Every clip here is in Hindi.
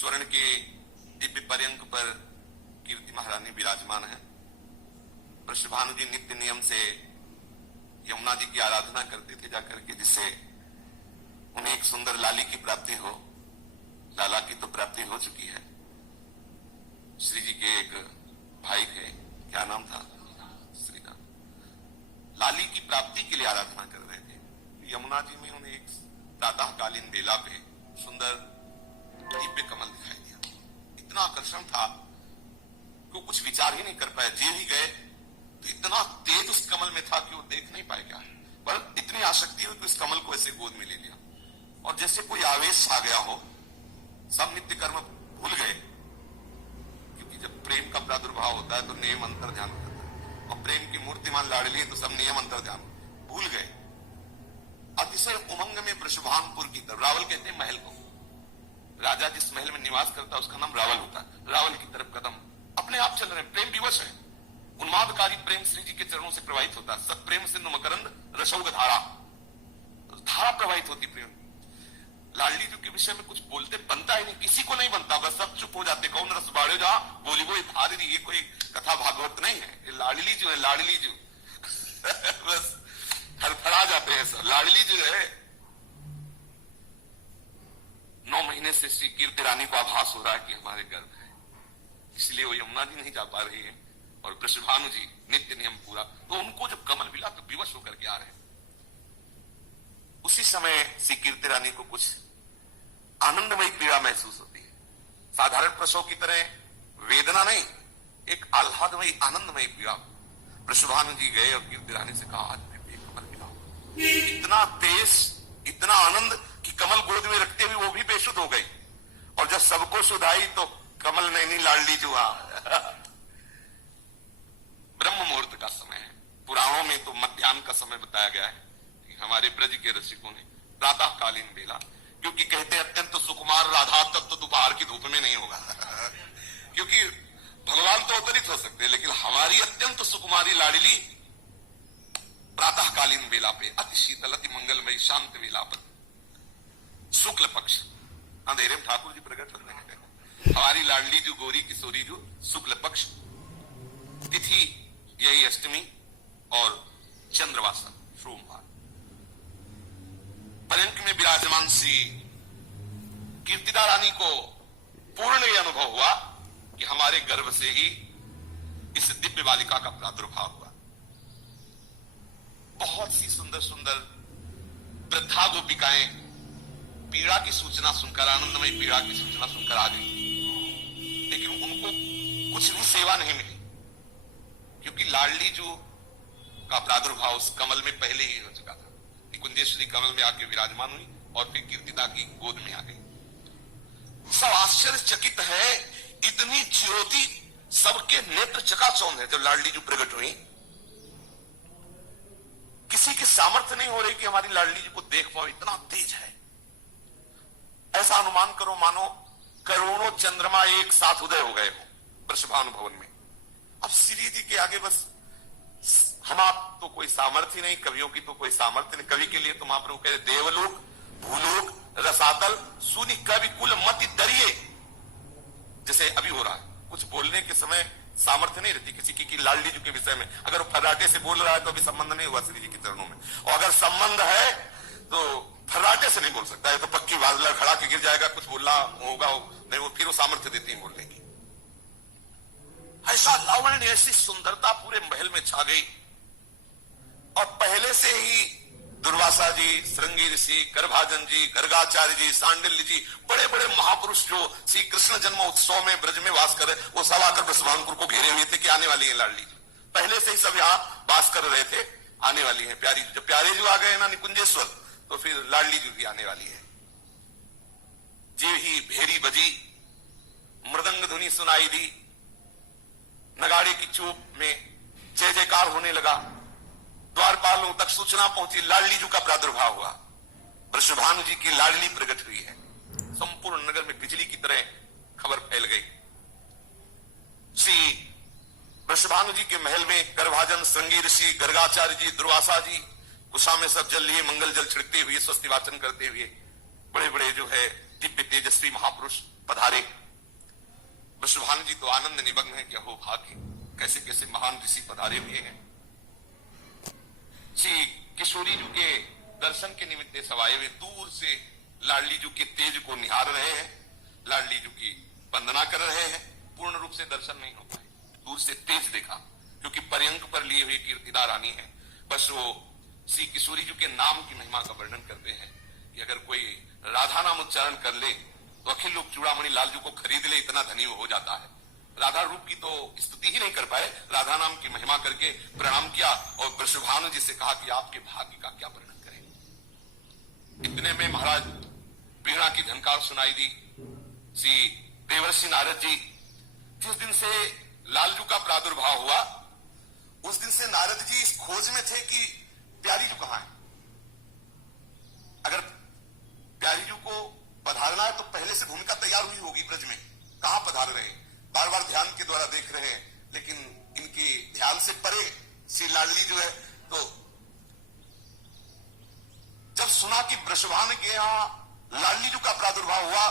स्वर्ण के दिव्य पर्यंक पर कीर्ति महारानी विराजमान है। वृषभानु जी नित्य नियम से यमुना जी की आराधना करते थे जाकर के, जिससे उन्हें एक सुंदर लाली की प्राप्ति हो। लाला की तो प्राप्ति हो चुकी है। श्री जी के एक भाई थे, क्या नाम था, श्रीराम। लाली की प्राप्ति के लिए आराधना कर रहे थे। यमुना जी में उन्हें एक प्रातःकालीन बेला पे सुंदर दिव्य कमल दिखाई दिया। इतना आकर्षण था कि वो कुछ विचार ही नहीं कर पाए। जे ही गए तो इतना तेज उस कमल में था कि वो देख नहीं पाए क्या, पर इतनी आसक्ति हुई कि उस कमल को ऐसे गोद में ले लिया और जैसे कोई आवेश आ गया हो, सब नित्य कर्म भूल गए। क्योंकि जब प्रेम का प्रादुर्भाव होता है तो नियम अंतर ध्यान करता है, और प्रेम की मूर्तिमान लाडली है तो सब नियम अंतर ध्यान भूल गए। अतिशय उमंग में वृषभानुपुर की तरफ, रावल कहते हैं महल को, राजा जिस महल में निवास करता है उसका नाम रावल होता है। रावल की तरफ कदम अपने आप चल रहे हैं, प्रेम विवश है। उन्मादकारी प्रेम श्री जी के चरणों से प्रवाहित होता है। सब प्रेम सिंधु मकरंद रसौग धारा, धारा प्रवाहित होती प्रेम। लाडली जी के विषय में कुछ बोलते बनता ही नहीं, किसी को नहीं बनता, बस सब चुप हो जाते। कौन रस बाड़े जा बोली वो भारी, ये कोई कथा भागवत नहीं है, ये लाडली जो है, लाडली जो बस फड़फड़ा जाते हैं सब। लाडली जो है 9 महीने से श्री कीर्ति रानी को आभास हो रहा है कि हमारे गर्भ है, इसलिए वो यमुना जी नहीं जा पा रही है और वृषभानु जी नित्य नियम पूरा। तो उनको जब कमल मिला तो विवश होकर के आ रहे हैं। उसी समय श्री कीर्ति रानी को कुछ आनंदमयी पीड़ा महसूस होती है। साधारण प्रसव की तरह वेदना नहीं, एक आह्लादमयी आनंदमयी पीड़ा। वृषभानु जी गए और कीर्ति रानी से कहा, आज मैं बेकमल मिला। इतना तेज, इतना आनंद कि कमल गोद में रखते हुए वो भी बेसुध हो गई। और जब सबको सुधाई तो कमल नैनी लाडली जुआ। ब्रह्म मुहूर्त का समय है। पुराणों में तो मध्याह्न का समय बताया गया है कि हमारे ब्रज के रसिकों ने प्रातःकालीन बेला, क्योंकि कहते हैं अत्यंत सुकुमार राधा तब तो दोपहर की धूप में नहीं होगा क्योंकि भगवान तो अवतरित हो सकते हैं, लेकिन हमारी अत्यंत सुकुमारी लाडली प्रातःकालीन बेला पे अति शीतल अति मंगलमयी शांत बेला पर शुक्ल पक्ष अंधेरे में ठाकुर जी प्रकट होते हैं। हमारी लाडली जो गोरी किशोरी जो शुक्ल पक्ष तिथि यही अष्टमी और चंद्रवासा सोमवार, पर्यंक में विराजमान श्री कीर्तिदा रानी को पूर्ण यह अनुभव हुआ कि हमारे गर्भ से ही इस दिव्य बालिका का प्रादुर्भाव हुआ। बहुत सी सुंदर सुंदर वृद्धा गोपिकाएं पीड़ा की सूचना सुनकर, आनंदमय पीड़ा की सूचना सुनकर आ गई, लेकिन उनको कुछ भी सेवा नहीं मिली, क्योंकि लाडली जो का प्रादुर्भाव उस कमल में पहले ही हो चुका था। निकुंजेश्वरी कमल में आके विराजमान हुई और फिर कीर्तिदा की गोद में आ गई। सब आश्चर्यचकित है, इतनी ज्योति, सबके नेत्र चकाचौंध है। जब लाडली जो प्रकट हुई, किसी के सामर्थ्य नहीं हो रही कि हमारी लाडली जी को देख पाओ, इतना तेज है। ऐसा अनुमान करो मानो करोड़ों चंद्रमा एक साथ उदय हो गए हो वृषभानु भवन में। अब श्री जी के आगे बस हम आप तो कोई सामर्थ्य नहीं, कवियों की तो कोई सामर्थ्य नहीं। कवि के लिए तो महाप्रभु कह रहे, देवलोक भूलोक रसातल सुनि कवि कुल मति डरिए। जैसे अभी हो रहा है, कुछ बोलने के समय सामर्थ्य नहीं रहती किसी की लाडली जी के विषय में। अगर वो फर्राटे से बोल रहा है तो अभी संबंध नहीं हुआ श्री जी के चरणों में, और अगर संबंध है तो फर्राटे से नहीं बोल सकता है, तो पक्की बात लड़खड़ा के गिर जाएगा, कुछ बोलना होगा नहीं, वो फिर वो सामर्थ्य देती है बोलने की। ऐसा लावण्य, ऐसी सुंदरता पूरे महल में छा गई। और पहले से ही दुर्वासा जी, श्रृंगी ऋषि, गर्भाजन जी, गर्गाचार्य जी, सांडिल्य जी, बड़े बड़े महापुरुष जो श्री कृष्ण जन्म उत्सव में ब्रज में वास कर रहे, वो सब आकर वृषभानुपुर को घेरे हुए थे कि आने वाली है लाडली। पहले से ही सब यहाँ वास कर रहे थे, आने वाली है प्यारी। जब प्यारे जो आ गए ना निकुंजेश्वर, तो फिर लाडली जी भी आने वाली है। जी ही भेरी बजी, मृदंग धुनी सुनाई दी, नगाड़े की चूप में जय जयकार होने लगा। द्वारपालों तक सूचना पहुंची, लाडली जी का प्रादुर्भाव हुआ। वृषभानु जी की लाडली प्रकट हुई है। संपूर्ण नगर में बिजली की तरह खबर फैल गई। श्री वृषभानु जी के महल में गर्भाजन, श्रृंगी ऋषि, गर्गाचार्य जी, दुर्वासा जी कुशा में सब जल लिए मंगल जल छिड़कते हुए, स्वस्ति वाचन करते हुए, बड़े बड़े जो है दिव्य तेजस्वी महापुरुष पधारे। वृषभानु जी तो आनंद निमग्न है कि अहो भाग्य, कैसे कैसे महान ऋषि पधारे हुए हैं। श्री किशोरी जी के दर्शन के निमित्त सब आए हुए, दूर से लाडली जी के तेज को निहार रहे हैं, लाडली जी की वंदना कर रहे हैं। पूर्ण रूप से दर्शन नहीं हो पाए, दूर से तेज देखा, क्योंकि पर्यंक पर लिए हुए कीर्तिदा रानी है। बस वो श्री किशोरी जी के नाम की महिमा का वर्णन करते हैं कि अगर कोई राधा नाम उच्चारण कर ले तो अखिल लोग चूड़ामणि लाल जी को खरीद ले, इतना धनी हो जाता है। राधा रूप की तो स्तुति ही नहीं कर पाए, राधा नाम की महिमा करके प्रणाम किया और वृषभानु जी से कहा कि आपके भाग्य का क्या वर्णन करें। इतने में महाराज वीणा की झनकार सुनाई दी। श्री देवर्षि नारद जी, जिस दिन से लालजू का प्रादुर्भाव हुआ उस दिन से नारद जी इस खोज में थे कि प्यारी जी कहां है। अगर प्यारी जी को पधारना है तो पहले से भूमिका तैयार हुई होगी ब्रज में, कहां पधार रहे हैं, बार बार ध्यान के द्वारा देख रहे हैं, लेकिन इनके ध्यान से परे श्री लाडली जो है। तो जब सुना कि वृषभानु के यहां लाडली जी का प्रादुर्भाव हुआ,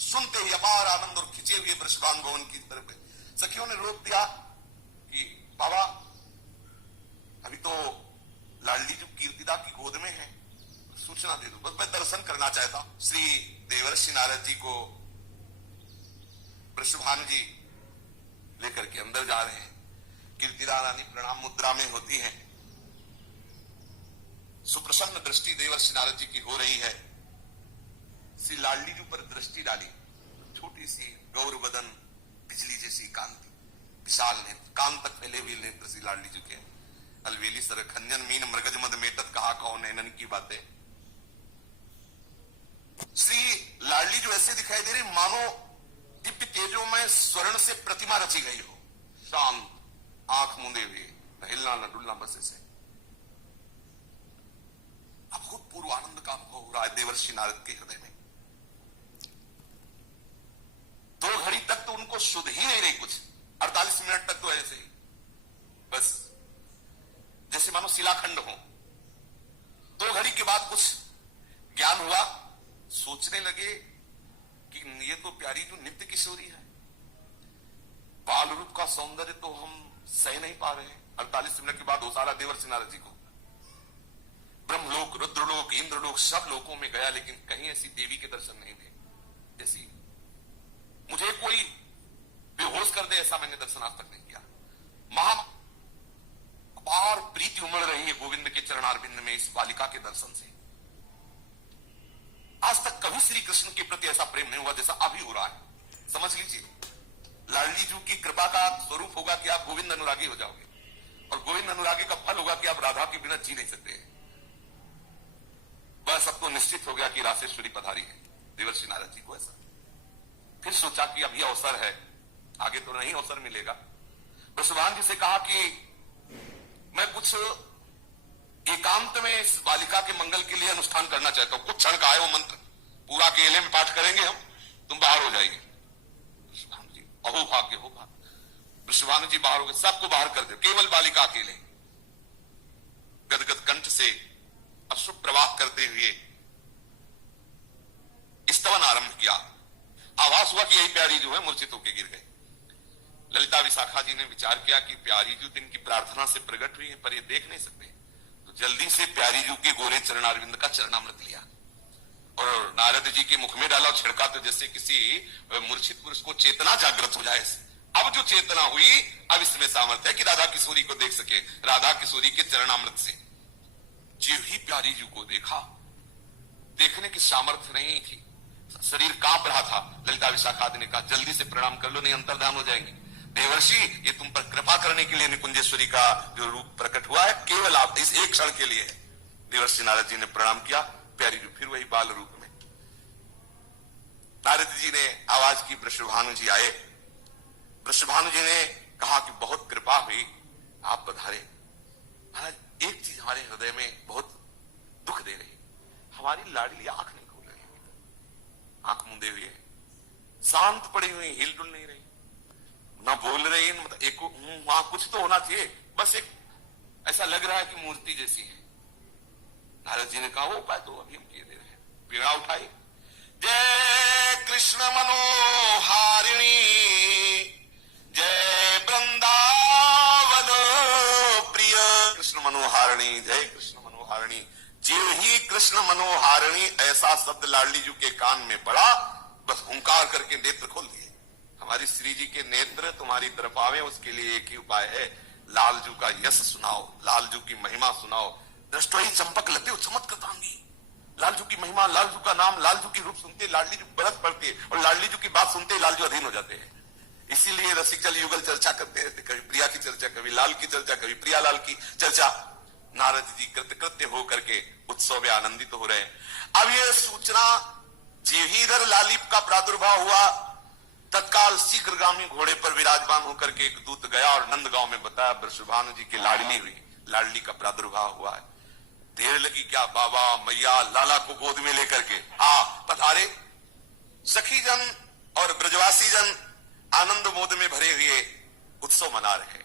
सुनते ही अपार आनंद और खिंचे हुए वृषभानु भवन की तरफ सखियों ने रोक दिया कि बाबा अभी तो लाडली जी कीर्तिदा की गोद में है, सूचना दे दो, बस मैं दर्शन करना चाहता हूं। श्री देवर्षि नारद जी को वृषभानु जी लेकर के अंदर जा रहे हैं। कीर्तिदा रानी प्रणाम मुद्रा में होती हैं। सुप्रसन्न दृष्टि देवर्षि नारद जी की हो रही है। श्री लाडली जी पर दृष्टि डाली, छोटी सी गौर बदन, बिजली जैसी कांति, विशाल नेत्र, कान तक फैले हुए नेत्र श्री लाडली जी के। अलवेली सर खंजन मीन मृगज मद मेटत, कहा कहो नैनन की बातें। श्री लाडली जो ऐसे दिखाई दे रही मानो दिव्य तेजों में स्वर्ण से प्रतिमा रची गई हो, शांत, आंख मूंदे हुए, हिलना न डुलना बस ऐसे। अभूतपूर्व आनंद का अनुभव हो रहा है देवर्षि नारद के हृदय में। 2 घड़ी तक तो उनको शुद्ध ही नहीं रही, कुछ 48 मिनट तक तो ऐसे ही, बस जैसे मानो शिलाखंड हो। 2 घड़ी के बाद कुछ ज्ञान हुआ, सोचने लगे कि ये तो प्यारी जो नित्य किशोरी है, बाल रूप का सौंदर्य तो हम सह नहीं पा रहे हैं। 48 मिनट के बाद उसारा देवर्षि नारद जी को। ब्रह्मलोक, रुद्रलोक, इंद्रलोक, सब लोकों में गया, लेकिन कहीं ऐसी देवी के दर्शन नहीं थे जैसी मुझे कोई बेहोश कर दे, ऐसा मैंने दर्शन आज तक नहीं किया। महा अपार प्रीति उमड़ रही है गोविंद के चरणारविंद में इस बालिका के दर्शन से। आज तक कभी श्री कृष्ण के प्रति ऐसा प्रेम नहीं हुआ जैसा अभी हो रहा है। समझ लीजिए, लाडली जी की कृपा का स्वरूप होगा कि आप गोविंद अनुरागी हो जाओगे, और गोविंद अनुरागी का फल होगा कि आप राधा के बिना जी नहीं सकते। बस अब तो निश्चित हो गया कि रासेश्वरी पधारी है देवर्षि नारद जी को। ऐसा फिर सोचा कि अभी अवसर है, आगे तो नहीं अवसर मिलेगा। वृषभानु जी से कहा कि मैं कुछ एकांत में इस बालिका के मंगल के लिए अनुष्ठान करना चाहता हूं। कुछ क्षण का है वो मंत्र, पूरा अकेले में पाठ करेंगे हम, तुम बाहर हो जाइए। वृषभानु जी, अहो भाग्य हो भाग्य। वृषभानु जी बाहर हो गए, सबको बाहर कर दे, केवल बालिका अकेले गदगद कंठ से अश्रु प्रवाह करते हुए स्तवन आरंभ किया। आभास हुआ कि यही प्यारी जो है मूर्छित होकर गिर गए। ललिता विशाखा जी ने विचार किया कि प्यारी जी दिन की प्रार्थना से प्रकट हुई है, पर ये देख नहीं सकते, तो जल्दी से प्यारी जी के गोरे चरणारविंद का चरणामृत लिया और नारद जी के मुख में डाला, छिड़का, तो जैसे किसी मूर्छित पुरुष को चेतना जागृत हो जाए। अब जो चेतना हुई, अब इसमें सामर्थ्य है कि राधा किशोरी को देख सके, राधा किशोरी के चरणामृत से। जो ही प्यारी जी को देखा, देखने की सामर्थ्य नहीं थी, शरीर कांप रहा था। ललिता विशाखा ने कहा जल्दी से प्रणाम कर लो, नहीं अंतर्धान हो जाएंगे। देवर्षि, ये तुम पर कृपा करने के लिए निकुंजेश्वरी का जो रूप प्रकट हुआ है, केवल आप इस एक क्षण के लिए है। देवर्षि नारद जी ने प्रणाम किया, प्यारी जी फिर वही बाल रूप में। नारद जी ने आवाज की, वृषभानु जी आए। वृषभानु जी ने कहा कि बहुत कृपा हुई, आप पधारे। महाराज, एक चीज हमारे हृदय में बहुत दुख दे रही, हमारी लाडली आंख नहीं खोल रही, आंख मूंदे हुए शांत पड़ी हुई, हिल डुल नहीं रही, ना बोल रही, मतलब एक वहां कुछ तो होना चाहिए, बस एक ऐसा लग रहा है कि मूर्ति जैसी है। नारद जी ने कहा वो उपाय तो अभी हम किए दे रहे हैं। पीड़ा उठाई, जय कृष्ण मनोहारिणी, जय वृंदावन प्रिय। कृष्ण मनोहारिणी, जय कृष्ण मनोहारिणी। जीव ही कृष्ण मनोहारिणी ऐसा शब्द लाडली जी के कान में पड़ा, बस हुंकार करके नेत्र खोल दिए। हमारी श्री जी के नेत्र तुम्हारी तरफ आवे, उसके लिए एक ही उपाय है, लालजू का यश सुनाओ, लालजू की महिमा सुनाओ। दृष्टोई चंपक लते चमक करतांगी। लालजू की महिमा, लालजू का नाम, लालजू की रूप सुनते लाडली जी बरस पड़ते, और लाडली जी की बात सुनते लालजू अधीन हो जाते हैं। इसीलिए रसिक जल युगल चर्चा करते रहते, कभी प्रिया की चर्चा, कभी लाल की चर्चा, कभी प्रियालाल की चर्चा। नारद जी कृतकृत्य होकर के उत्सव में आनंदित हो रहे। अब ये सूचना जेहीधर लालिप का प्रादुर्भाव हुआ, तत्काल शीघ्रगामी घोड़े पर विराजमान होकर के एक दूत गया और नंदगांव में बताया वृषभानु जी की लाडली हुई, लाडली का प्रादुर्भाव हुआ है। देर लगी क्या, बाबा मैया लाला को गोद में लेकर के पधारे। सखी जन और ब्रजवासी जन आनंद मोद में भरे हुए उत्सव मना रहे।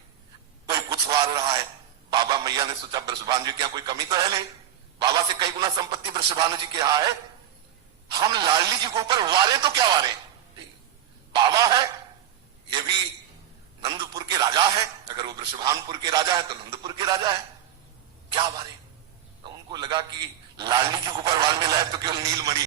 कोई कुछ वार रहा है। बाबा मैया ने सोचा वृषभानु जी के यहाँ कोई कमी तो है नहीं, बाबा से कई गुना संपत्ति वृषभानु जी के यहाँ है, हम लाडली जी के ऊपर वारे तो क्या वारे। बाबा है, ये भी नंदपुर के राजा है, अगर वो वृषभानुपुर के राजा है तो नंदपुर के राजा है, क्या वारे। तो उनको लगा कि लाडली जी के ऊपर वार में लायक तो केवल नीलमणि